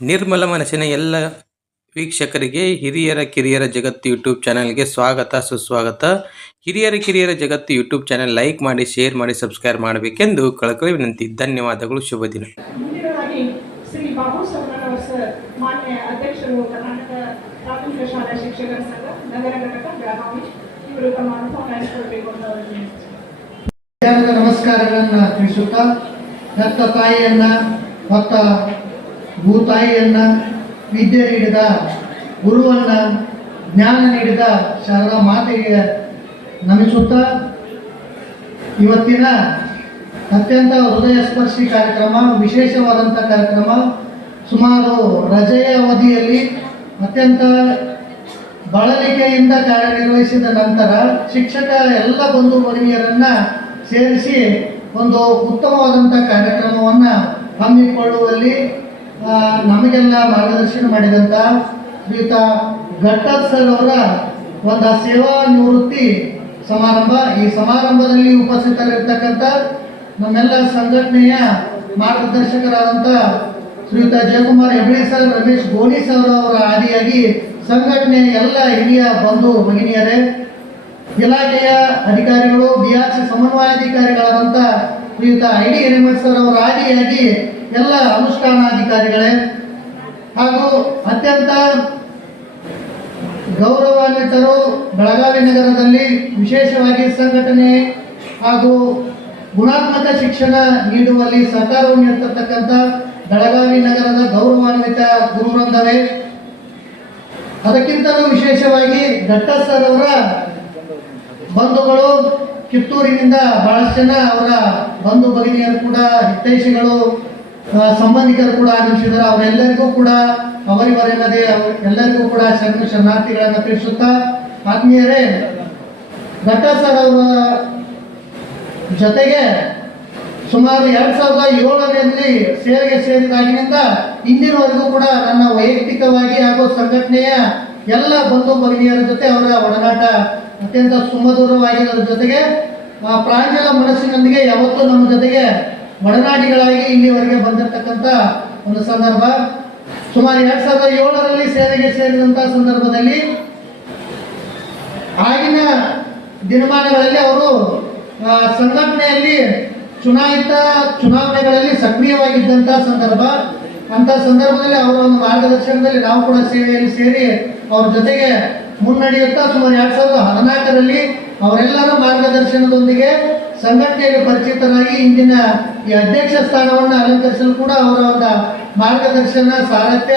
ನಿರ್ಮಲ ಮನಸ್ಸಿನ ಎಲ್ಲ ವೀಕ್ಷಕರಿಗೆ ಹಿರಿಯರ ಕಿರಿಯರ ಜಗತ್ತು ಯೂಟ್ಯೂಬ್ ಚಾನಲ್ಗೆ ಸ್ವಾಗತ ಸುಸ್ವಾಗತ. ಹಿರಿಯರ ಕಿರಿಯರ ಜಗತ್ತು ಯೂಟ್ಯೂಬ್ ಚಾನಲ್ ಲೈಕ್ ಮಾಡಿ ಶೇರ್ ಮಾಡಿ ಸಬ್ಸ್ಕ್ರೈಬ್ ಮಾಡಬೇಕೆಂದು ಕಳಕಳಿ ವಿನಂತಿ. ಧನ್ಯವಾದಗಳು ಶುಭ ದಿನ. ಶ್ರೀ ಬಾಬು ಸರ್ ಮಾನ್ಯ ಅಧ್ಯಕ್ಷರು ಕರ್ನಾಟಕ ಪ್ರಾಥಮಿಕ ಶಾಲಾ ಶಿಕ್ಷಕರ ಸಂಘ ನಗರ ಘಟಕ ಬೆಳಗಾವಿ ಇವರು ತಮ್ಮ ಅನುಭವ ಹಂಚಿಕೊಳ್ಬೇಕು ಅಂತ ನಮಸ್ಕಾರಗಳನ್ನ ತಿಳಿಸುತ್ತಾ ಹೆತ್ತ ತಾಯಿಯನ್ನ ಹೊತ್ತ ಭೂತಾಯಿಯನ್ನ ವಿದ್ಯೆ ನೀಡಿದ, ಗುರುವನ್ನ ಜ್ಞಾನ ನೀಡಿದ ಶಾರದಾ ಮಾತೆಗೆ ನಮಿಸುತ್ತ ಇವತ್ತಿನ ಅತ್ಯಂತ ಹೃದಯ ಸ್ಪರ್ಶಿ ಕಾರ್ಯಕ್ರಮ ವಿಶೇಷವಾದಂಥ ಕಾರ್ಯಕ್ರಮ, ಸುಮಾರು ರಜೆಯ ಅವಧಿಯಲ್ಲಿ ಅತ್ಯಂತ ಬಳಲಿಕೆಯಿಂದ ಕಾರ್ಯನಿರ್ವಹಿಸಿದ ನಂತರ ಶಿಕ್ಷಕ ಎಲ್ಲ ಬಂಧು ವರ್ಗೀಯರನ್ನ ಸೇರಿಸಿ ಒಂದು ಉತ್ತಮವಾದಂಥ ಕಾರ್ಯಕ್ರಮವನ್ನು ಹಮ್ಮಿಕೊಳ್ಳುವಲ್ಲಿ ನಮಗೆಲ್ಲ ಮಾರ್ಗದರ್ಶನ ಮಾಡಿದಂಥ ಶ್ರೀಯುತ ಘಟ್ಟದ್ ಸರ್ ಅವರ ಒಂದು ಸೇವಾ ನಿವೃತ್ತಿ ಸಮಾರಂಭ. ಈ ಸಮಾರಂಭದಲ್ಲಿ ಉಪಸ್ಥಿತರಿರ್ತಕ್ಕಂಥ ನಮ್ಮೆಲ್ಲ ಸಂಘಟನೆಯ ಮಾರ್ಗದರ್ಶಕರಾದಂಥ ಶ್ರೀಯುತ ಜಯಕುಮಾರ್ ಹೆಗಡೆ ಸರ್, ರಮೇಶ್ ಗೋಣಿ ಸರ್ ಅವರ ಆದಿಯಾಗಿ ಸಂಘಟನೆಯ ಎಲ್ಲ ಹಿರಿಯ ಬಂಧು ಭಗಿನಿಯರೇ, ಇಲಾಖೆಯ ಅಧಿಕಾರಿಗಳು ಬಿಆರ್ಸಿ ಸಮನ್ವಯಾಧಿಕಾರಿಗಳಾದಂಥ ಶ್ರೀಯುತ ಐ ಡಿ ಹಿರೇಮಠ್ ಸರ್ ಅವರ ಆದಿಯಾಗಿ ಎಲ್ಲ ಅನುಷ್ಠಾನಾಧಿಕಾರಿಗಳೇ ಹಾಗೂ ಅತ್ಯಂತ ಗೌರವಾನ್ವಿತರು ಬೆಳಗಾವಿ ನಗರದಲ್ಲಿ ವಿಶೇಷವಾಗಿ ಸಂಘಟನೆ ಹಾಗೂ ಗುಣಾತ್ಮಕ ಶಿಕ್ಷಣ ನೀಡುವಲ್ಲಿ ಸಹಕಾರವನ್ನು ನೀಡ್ತಕ್ಕಂಥ ಬೆಳಗಾವಿ ನಗರದ ಗೌರವಾನ್ವಿತ ಗುರುವೃಂದವೇ ಅದಕ್ಕಿಂತಲೂ ವಿಶೇಷವಾಗಿ ದಟ್ಟ ಸರ್ ಅವರ ಬಂಧುಗಳು ಕಿತ್ತೂರಿನಿಂದ ಬಹಳಷ್ಟು ಜನ ಅವರ ಬಂಧು ಭಗಿನಿಯರು ಕೂಡ ಹಿತೈಷಿಗಳು ಸಂಬಂಧಿಕರು ಕೂಡ ಆಗಮಿಸಿದ್ದಾರೆ. ಅವರೆಲ್ಲರಿಗೂ ಕೂಡ ಅವರಿವರೆಲ್ಲದೆ ಅವ್ರ- ಎಲ್ಲರಿಗೂ ಕೂಡ ಶರಣ ಶರಣಾರ್ಥಿಗಳನ್ನು ತಿಳಿಸುತ್ತಾ ಆತ್ಮೀಯರೇ ಘಟ್ಟ ಅವರ ಜೊತೆಗೆ ಸುಮಾರು ಎರಡ್ ಸಾವಿರದ ಏಳರಲ್ಲಿ ಸೇವೆಗೆ ಸೇರಿದಾಗಿನಿಂದ ಇಂದಿನವರೆಗೂ ಕೂಡ ನನ್ನ ವೈಯಕ್ತಿಕವಾಗಿ ಹಾಗೂ ಸಂಘಟನೆಯ ಎಲ್ಲ ಬಂಧು ಭಗಿನಿಯರ ಜೊತೆ ಅವರ ಒಡನಾಟ ಅತ್ಯಂತ ಸುಮಧುರವಾಗಿರೋದ್ರ ಜೊತೆಗೆ ಪ್ರಾಂಜಲ ಮನಸ್ಸಿನೊಂದಿಗೆ ಯಾವತ್ತೂ ನಮ್ಮ ಜೊತೆಗೆ ಒಡನಾಡಿಗಳಾಗಿ ಇಲ್ಲಿವರೆಗೆ ಬಂದಿರತಕ್ಕಂಥ ಒಂದು ಸಂದರ್ಭ. ಸುಮಾರು ಎರಡ್ ಸಾವಿರದ ಏಳರಲ್ಲಿ ಸೇವೆಗೆ ಸೇರಿದಂತಹ ಸಂದರ್ಭದಲ್ಲಿ ಆಗಿನ ದಿನಮಾನಗಳಲ್ಲಿ ಅವರು ಸಂಘಟನೆಯಲ್ಲಿ ಚುನಾಯಿತ ಚುನಾವಣೆಗಳಲ್ಲಿ ಸಕ್ರಿಯವಾಗಿದ್ದಂತಹ ಸಂದರ್ಭ. ಅಂತ ಸಂದರ್ಭದಲ್ಲಿ ಅವರ ಒಂದು ಮಾರ್ಗದರ್ಶನದಲ್ಲಿ ನಾವು ಕೂಡ ಸೇವೆಯಲ್ಲಿ ಸೇರಿ ಅವ್ರ ಜೊತೆಗೆ ಮುನ್ನಡೆಯುತ್ತಾ ಸುಮಾರು ಎರಡ್ ಸಾವಿರದ ಹದಿನಾಲ್ಕರಲ್ಲಿ ಅವರೆಲ್ಲರ ಮಾರ್ಗದರ್ಶನದೊಂದಿಗೆ ಸಂಘಟನೆಯಲ್ಲಿ ಪರಿಚಿತರಾಗಿ ಇಂದಿನ ಈ ಅಧ್ಯಕ್ಷ ಸ್ಥಾನವನ್ನು ಅಲಂಕರಿಸಲು ಕೂಡ ಅವರ ಒಂದು ಮಾರ್ಗದರ್ಶನ, ಸಾರಥ್ಯ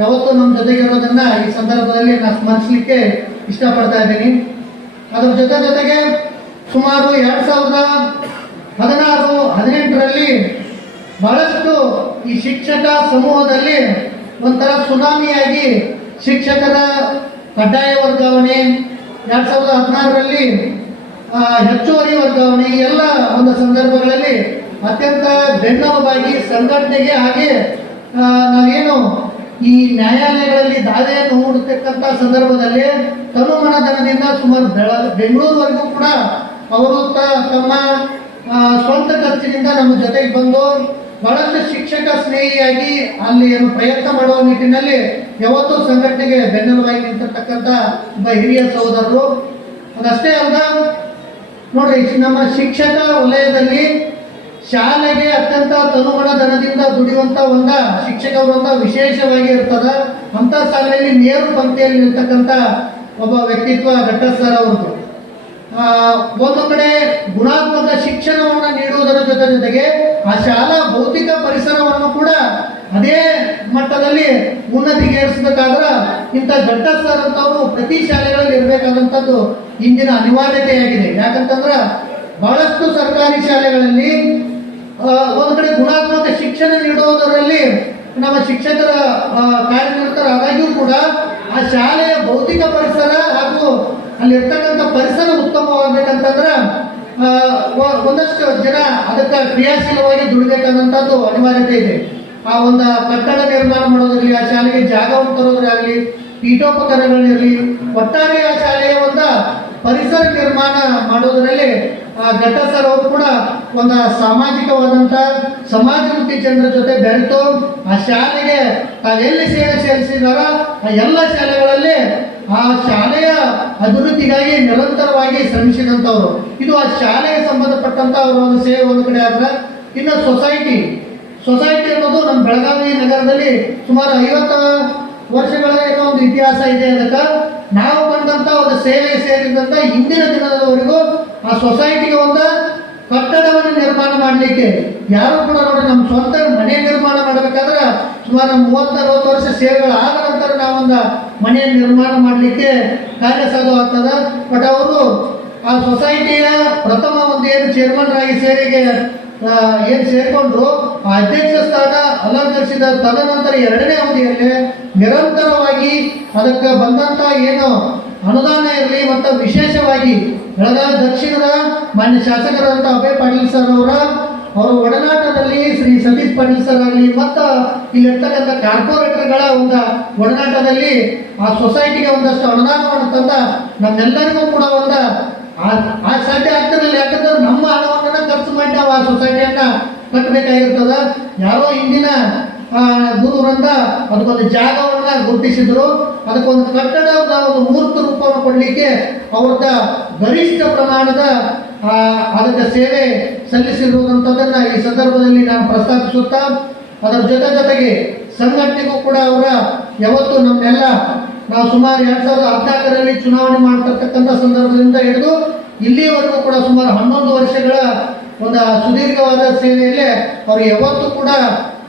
ಯಾವತ್ತೂ ನಮ್ಮ ಜೊತೆಗಿರೋದನ್ನ ಈ ಸಂದರ್ಭದಲ್ಲಿ ನಾನು ಸ್ಮರಿಸಲಿಕ್ಕೆ ಇಷ್ಟಪಡ್ತಾ ಇದ್ದೀನಿ. ಅದರ ಜೊತೆ ಜೊತೆಗೆ ಸುಮಾರು ಎರಡ್ ಸಾವಿರದ ಹದಿನಾರು, ಹದಿನೆಂಟರಲ್ಲಿ ಬಹಳಷ್ಟು ಈ ಶಿಕ್ಷಕ ಸಮೂಹದಲ್ಲಿ ಒಂಥರ ಸುನಾಮಿಯಾಗಿ ಶಿಕ್ಷಕರ ಕಡ್ಡಾಯ ವರ್ಗಾವಣೆ. ಎರಡ್ ಸಾವಿರದ ಹದಿನಾರರಲ್ಲಿ ಹೆಚ್ಚುವರಿ ವರ್ಗಾವಣೆ ಎಲ್ಲ ಒಂದು ಸಂದರ್ಭಗಳಲ್ಲಿ ಅತ್ಯಂತ ಬೆನ್ನವಾಗಿ ಸಂಘಟನೆಗೆ ಹಾಗೆ ನಾವೇನು ಈ ನ್ಯಾಯಾಲಯಗಳಲ್ಲಿ ದಾವೆಯನ್ನು ಹೂಡತಕ್ಕಂಥ ಸಂದರ್ಭದಲ್ಲಿ ತನುಮನಧನದಿಂದ ಸುಮಾರು ಬೆಳ, ಬೆಂಗಳೂರುವರೆಗೂ ಕೂಡ ಅವರು ತಮ್ಮ ಸ್ವಂತ ಖರ್ಚಿನಿಂದ ನಮ್ಮ ಜೊತೆಗೆ ಬಂದು ಬಹಳಷ್ಟು ಶಿಕ್ಷಕ ಸ್ನೇಹಿಯಾಗಿ ಅಲ್ಲಿ ಏನು ಪ್ರಯತ್ನ ಮಾಡುವ ನಿಟ್ಟಿನಲ್ಲಿ ಯಾವತ್ತೂ ಸಂಘಟನೆಗೆ ಬೆನ್ನೆಲುಬಾಗಿ ನಿಂತಿರ್ತಕ್ಕಂಥ ಒಬ್ಬ ಹಿರಿಯ ಸಹೋದರರು. ಅದಷ್ಟೇ ಅಲ್ಲ ನೋಡ್ರಿ ನಮ್ಮ ಶಿಕ್ಷಕ ವಲಯದಲ್ಲಿ ಶಾಲೆಗೆ ಅತ್ಯಂತ ತನುಮನ ಧನದಿಂದ ದುಡಿಯುವಂತ ಒಂದ ಶಿಕ್ಷಕ ವೃಂದ ವಿಶೇಷವಾಗಿ ಇರ್ತದ. ಅಂತ ಶಾಲೆಯಲ್ಲಿ ನೇರು ಪಂಕ್ತಿಯಲ್ಲಿ ನಿಲ್ತಕ್ಕಂಥ ಒಬ್ಬ ವ್ಯಕ್ತಿತ್ವ ಘಟ್ಟ ಸರ್ ಅವರು ಆ, ಒಂದು ಕಡೆ ಗುಣಾತ್ಮಕ ಶಿಕ್ಷಣವನ್ನು ನೀಡುವುದರ ಜೊತೆ ಜೊತೆಗೆ ಆ ಶಾಲಾ ಭೌತಿಕ ಪರಿಸರವನ್ನು ಕೂಡ ಅದೇ ಮಟ್ಟದಲ್ಲಿ ಉನ್ನತಿಗೇರಿಸಬೇಕಾದ್ರೆ ಇಂಥ ಅಂತವರು ಪ್ರತಿ ಶಾಲೆಗಳಲ್ಲಿ ಇರಬೇಕಾದಂಥದ್ದು ಇಂದಿನ ಅನಿವಾರ್ಯತೆಯಾಗಿದೆ. ಯಾಕಂತಂದ್ರ ಬಹಳಷ್ಟು ಸರ್ಕಾರಿ ಶಾಲೆಗಳಲ್ಲಿ ಒಂದು ಕಡೆ ಗುಣಾತ್ಮಕ ಶಿಕ್ಷಣ ನೀಡುವುದರಲ್ಲಿ ನಮ್ಮ ಶಿಕ್ಷಕರ ಕಾರ್ಯಕರ್ತರ ಕಾರ್ಯನಿರತರಾದಾಗ್ಯೂ ಕೂಡ ಆ ಶಾಲೆಯ ಭೌತಿಕ ಪರಿಸರ ಹಾಗೂ ಅಲ್ಲಿರ್ತಕ್ಕಂಥ ಪರಿಸರ ಉತ್ತಮವಾಗಬೇಕಂತಂದ್ರ ಒಂದಷ್ಟು ಜನ ಅದಕ್ಕೆ ಕ್ರಿಯಾಶೀಲವಾಗಿ ದುಡಿಬೇಕಾದಂಥದ್ದು ಅನಿವಾರ್ಯತೆ ಇದೆ. ಆ ಒಂದು ಕಟ್ಟಡ ನಿರ್ಮಾಣ ಮಾಡೋದಿರಲಿ ಆ ಶಾಲೆಗೆ ಜಾಗವನ್ನು ತರೋದ್ರಾಗಲಿ ಪೀಠೋಪಕರಣಗಳಿರಲಿ ಒಟ್ಟಾರೆ ಆ ಶಾಲೆಯ ಒಂದು ಪರಿಸರ ನಿರ್ಮಾಣ ಮಾಡೋದರಲ್ಲಿ ಆ, ಘಟ್ಟ ಸರ್ ಅವರು ಕೂಡ ಒಂದು ಸಾಮಾಜಿಕವಾದಂಥ ಸಮಾಜಮುಖಿ ಜನರ ಜೊತೆ ಬೆರೆತು ಆ ಶಾಲೆಗೆ ಎಲ್ಲಿ ಸೇವೆ ಸೇರಿಸಿದಾರ ಆ ಎಲ್ಲ ಶಾಲೆಗಳಲ್ಲಿ ಆ ಶಾಲೆಯ ಅಭಿವೃದ್ಧಿಗಾಗಿ ನಿರಂತರವಾಗಿ ಶ್ರಮಿಸಿದಂಥವ್ರು. ಇದು ಆ ಶಾಲೆಗೆ ಸಂಬಂಧಪಟ್ಟಂತ ಅವರ ಒಂದು ಸೇವೆ ಒಂದು ಕಡೆ ಆದ್ರೆ ಇನ್ನು ಸೊಸೈಟಿ ಸೊಸೈಟಿ ಅನ್ನೋದು ನಮ್ಮ ಬೆಳಗಾವಿ ನಗರದಲ್ಲಿ ಸುಮಾರು ಐವತ್ತು ವರ್ಷಗಳ ಏನೋ ಒಂದು ಇತಿಹಾಸ ಇದೆ ಅದಕ್ಕೆ ನಾವು ಬಂದಂತ ಒಂದು ಸೇವೆ ಸೇರಿದಂತ ಇಂದಿನ ದಿನದವರೆಗೂ ಆ ಸೊಸೈಟಿಗೆ ಒಂದು ಕಟ್ಟಡವನ್ನು ನಿರ್ಮಾಣ ಮಾಡಲಿಕ್ಕೆ ಯಾರು ಕೂಡ ನೋಡಿ ನಮ್ಮ ಸ್ವಂತ ಮನೆ ನಿರ್ಮಾಣ ಮಾಡಬೇಕಾದ್ರೆ ಸುಮಾರು ಮೂವತ್ತು ಅರವತ್ತು ವರ್ಷ ಸೇವೆಗಳಾದ ನಂತರ ನಾವೊಂದು ಮನೆ ನಿರ್ಮಾಣ ಮಾಡಲಿಕ್ಕೆ ಕಾರ್ಯಸಾಧ್ಯ ಆಗ್ತದ. ಬಟ್ ಅವರು ಆ ಸೊಸೈಟಿಯ ಪ್ರಥಮ ಒಂದು ಏನು ಚೇರ್ಮನ್ ಆಗಿ ಸೇವೆಗೆ ಆ, ಏನ್ ಸೇರ್ಕೊಂಡ್ರು? ಆ ಅಧ್ಯಕ್ಷ ಸ್ಥಾನ ಅಲಂಕರಿಸಿದ ತದನಂತರ ಎರಡನೇ ಅವಧಿಯಲ್ಲಿ ನಿರಂತರವಾಗಿ ಅದಕ್ಕೆ ಬಂದಂತ ಏನು ಅನುದಾನ ಇರಲಿ, ಮತ್ತು ವಿಶೇಷವಾಗಿ ಬೆಳಗಾವಿ ದಕ್ಷಿಣದ ಮಾನ್ಯ ಶಾಸಕರಾದಂಥ ಅಭಯ್ ಪಾಟೀಲ್ ಸರ್ ಅವರ ಅವರ ಒಡನಾಟದಲ್ಲಿ ಶ್ರೀ ಸತೀಶ್ ಪಾಟೀಲ್ ಸರ್ ಆಗಲಿ, ಮತ್ತು ಇಲ್ಲಿರ್ತಕ್ಕಂಥ ಕಾರ್ಪೊರೇಟರ್ಗಳ ಒಂದು ಒಡನಾಟದಲ್ಲಿ ಆ ಸೊಸೈಟಿಗೆ ಒಂದಷ್ಟು ಅನುದಾನವನ್ನು ತಂದ ನಮ್ಮೆಲ್ಲರಿಗೂ ಕೂಡ ಒಂದು ಆ- ಸಾಧ್ಯ ಆಗ್ತಿರಲಿಲ್ಲ ಯಾಕಂದ್ರೆ ನಮ್ಮ ಹಣವನ್ನ ಖರ್ಚು ಮಾಡಿ ಆ ಸೊಸೈಟಿಯನ್ನ ಕಟ್ಟಬೇಕಾಗಿರ್ತದ ಯಾರೋ ಹಿಂದಿನ ಗುರುವೃಂದ ಅದಕ್ಕೊಂದು ಜಾಗವನ್ನ ಗುರುತಿಸಿದ್ರು. ಅದಕ್ಕೊಂದು ಕಟ್ಟಡದ ಒಂದು ಮೂರ್ತ ರೂಪವನ್ನು ಕೊಡಲಿಕ್ಕೆ ಅವ್ರದ ಗರಿಷ್ಠ ಪ್ರಮಾಣದ ಅದಕ್ಕೆ ಸೇವೆ ಸಲ್ಲಿಸಿರುವಂಥದ್ದನ್ನ ಈ ಸಂದರ್ಭದಲ್ಲಿ ನಾನು ಪ್ರಸ್ತಾಪಿಸುತ್ತಾ, ಅದರ ಜೊತೆ ಜೊತೆಗೆ ಸಂಘಟನೆಗೂ ಕೂಡ ಅವರ ಯಾವತ್ತು ನಮ್ಮೆಲ್ಲ ನಾವು ಸುಮಾರು ಎರಡ್ ಸಾವಿರದ ಹದಿನಾಲ್ಕರಲ್ಲಿ ಚುನಾವಣೆ ಮಾಡ್ತಕ್ಕಂಥ ಸಂದರ್ಭದಿಂದ ಹಿಡಿದು ಇಲ್ಲಿಯವರೆಗೂ ಕೂಡ ಸುಮಾರು ಹನ್ನೊಂದು ವರ್ಷಗಳ ಒಂದು ಸುದೀರ್ಘವಾದ ಸೇವೆಯಲ್ಲಿ ಅವರು ಯಾವತ್ತೂ ಕೂಡ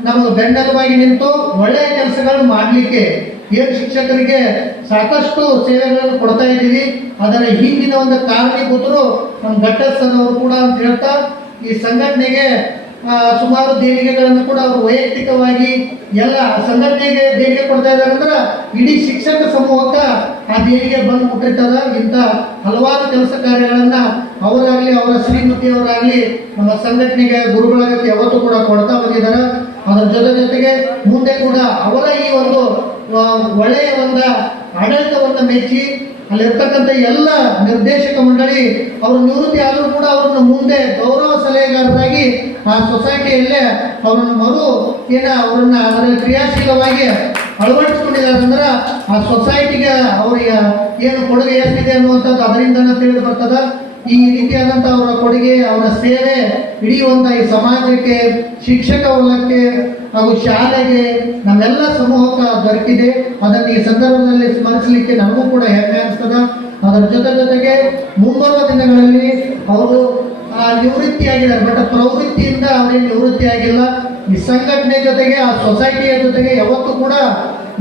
ನಮಗೆ ಬೆಂಡಲವಾಗಿ ನಿಂತು ಒಳ್ಳೆಯ ಕೆಲಸಗಳನ್ನು ಮಾಡಲಿಕ್ಕೆ ಏನು ಶಿಕ್ಷಕರಿಗೆ ಸಾಕಷ್ಟು ಸೇವೆಗಳನ್ನು ಕೊಡ್ತಾ ಇದ್ದೀವಿ. ಅದರ ಹಿಂದಿನ ಒಂದು ಕಾರಣೀಭೂತರು ನಮ್ಮ ಘಟ್ಟಸ್ಥರ್ ಅವರು ಕೂಡ ಅಂತ ಹೇಳ್ತಾ, ಈ ಸಂಘಟನೆಗೆ ಸುಮಾರು ದೇಣಿಗೆಗಳನ್ನು ಕೂಡ ಅವರು ವೈಯಕ್ತಿಕವಾಗಿ ಎಲ್ಲ ಸಂಘಟನೆಗೆ ದೇಣಿಗೆ ಕೊಡ್ತಾ ಇದ್ದಾರೆ ಅಂದ್ರೆ ಇಡೀ ಶಿಕ್ಷಕ ಸಮೂಹಕ್ಕೆ ಆ ದೇಣಿಗೆ ಬಂದು ಮುಟ್ಟಿರ್ತದ ಇಂಥ ಹಲವಾರು ಕೆಲಸ ಕಾರ್ಯಗಳನ್ನ ಅವರಾಗ್ಲಿ, ಅವರ ಶ್ರೀಮತಿ ಅವರಾಗ್ಲಿ ನಮ್ಮ ಸಂಘಟನೆಗೆ ಗುರುಗಳಾಗತ್ತೆ ಯಾವತ್ತೂ ಕೂಡ ಕೊಡ್ತಾ ಬಂದಿದ್ದಾರೆ. ಅದರ ಜೊತೆ ಜೊತೆಗೆ ಮುಂದೆ ಕೂಡ ಅವರ ಈ ಒಂದು ಒಳ್ಳೆಯ ಒಂದು ಆಡಳಿತವನ್ನು ಮೆಚ್ಚಿ ಅಲ್ಲಿರ್ತಕ್ಕಂಥ ಎಲ್ಲ ನಿರ್ದೇಶಕ ಮಂಡಳಿ ಅವರು ನಿವೃತ್ತಿ ಆದರೂ ಕೂಡ ಅವರನ್ನು ಮುಂದೆ ಗೌರವ ಸಲಹೆಗಾರರಾಗಿ ಆ ಸೊಸೈಟಿಯಲ್ಲೇ ಅವರನ್ನು ಮರು ಏನ ಅವರನ್ನ ಅದರಲ್ಲಿ ಕ್ರಿಯಾಶೀಲವಾಗಿ ಅಳವಡಿಸ್ಕೊಂಡಿದ್ದಾರೆ ಆ ಸೊಸೈಟಿಗೆ ಅವರಿಗೆ ಏನು ಕೊಡುಗೆ ಎಷ್ಟಿದೆ ಅನ್ನುವಂಥದ್ದು ಅದರಿಂದನೇ ತಿಳಿದು ಬರ್ತದ. ಈ ರೀತಿಯಾದಂಥ ಅವರ ಕೊಡುಗೆ, ಅವರ ಸೇವೆ ಹಿಡಿಯುವಂಥ ಈ ಸಮಾಜಕ್ಕೆ, ಶಿಕ್ಷಕ ವರ್ಗಕ್ಕೆ ಹಾಗೂ ಶಾಲೆಗೆ ನಮ್ಮೆಲ್ಲ ಸಮೂಹಕ್ಕೆ ದೊರಕಿದೆ. ಅದನ್ನು ಈ ಸಂದರ್ಭದಲ್ಲಿ ಸ್ಮರಿಸಲಿಕ್ಕೆ ನಮಗೂ ಕೂಡ ಹೆಮ್ಮೆ ಅನಿಸ್ತದ. ಅದರ ಜೊತೆ ಜೊತೆಗೆ ಮುಂಬರುವ ದಿನಗಳಲ್ಲಿ ಅವರು ನಿವೃತ್ತಿಯಾಗಿದ್ದಾರೆ. ಬಟ್ ಪ್ರವೃತ್ತಿಯಿಂದ ಅವರಿಗೆ ನಿವೃತ್ತಿಯಾಗಿಲ್ಲ. ಈ ಸಂಘಟನೆ ಜೊತೆಗೆ, ಆ ಸೊಸೈಟಿಯ ಜೊತೆಗೆ ಯಾವತ್ತೂ ಕೂಡ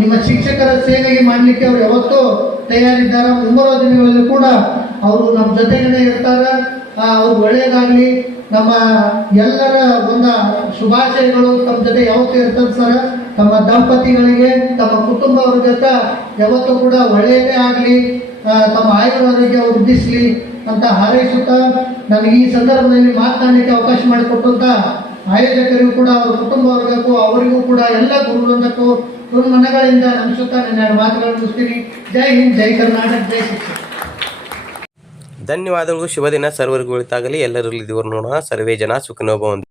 ನಿಮ್ಮ ಶಿಕ್ಷಕರ ಸೇವೆಗೆ ಮಾಡಲಿಕ್ಕೆ ಅವ್ರು ಯಾವತ್ತೂ ತಯಾರಿದ್ದಾರೆ ಮುಂಬರುವ ದಿನಗಳಲ್ಲಿ ಕೂಡ ಅವರು ನಮ್ಮ ಜೊತೆಗೇನೆ ಇರ್ತಾರೆ. ಅವರು ಒಳ್ಳೆಯದಾಗಲಿ ನಮ್ಮ ಎಲ್ಲರ ಒಂದು ಶುಭಾಶಯಗಳು ತಮ್ಮ ಜೊತೆ ಯಾವತ್ತೂ ಇರ್ತದೆ ಸರ್. ತಮ್ಮ ದಂಪತಿಗಳಿಗೆ, ತಮ್ಮ ಕುಟುಂಬ ಅವ್ರ ಜೊತೆ ಯಾವತ್ತೂ ಕೂಡ ಒಳ್ಳೆಯದೇ ಆಗಲಿ. ತಮ್ಮ ಆಯುರ್ವೇದಕ್ಕೆ ವೃದ್ಧಿಸಲಿ ಅಂತ ಹಾರೈಸುತ್ತಾ ನನಗೆ ಈ ಸಂದರ್ಭದಲ್ಲಿ ಮಾತನಾಡಲಿಕ್ಕೆ ಅವಕಾಶ ಮಾಡಿಕೊಟ್ಟಂತ ಆಯೋಜಕರಿಗೂ ಕೂಡ, ಅವರ ಕುಟುಂಬ ವರ್ಗಕ್ಕೂ, ಅವರಿಗೂ ಕೂಡ ಎಲ್ಲ ಗುರುವೃಂದಕ್ಕೂ ಗುರು ಮನಗಳಿಂದ ನಮಿಸುತ್ತಾ ನನ್ನ ಮಾತುಗಳನ್ನು ಮುಗಿಸ್ತೀನಿ. ಜೈ ಹಿಂದ್, ಜೈ ಕರ್ನಾಟಕ, ಜೈ ಶಿಕ್ಷಣ. ಧನ್ಯವಾದಗಳು, ಶುಭ ದಿನ ಸರ್ವರಿಗೂ ಒಳಿತಾಗಲಿ ಎಲ್ಲರಲ್ಲಿ ನೋಡೋಣ. ಸರ್ವೇ ಜನ ಸುಖನೋಭವಂತು.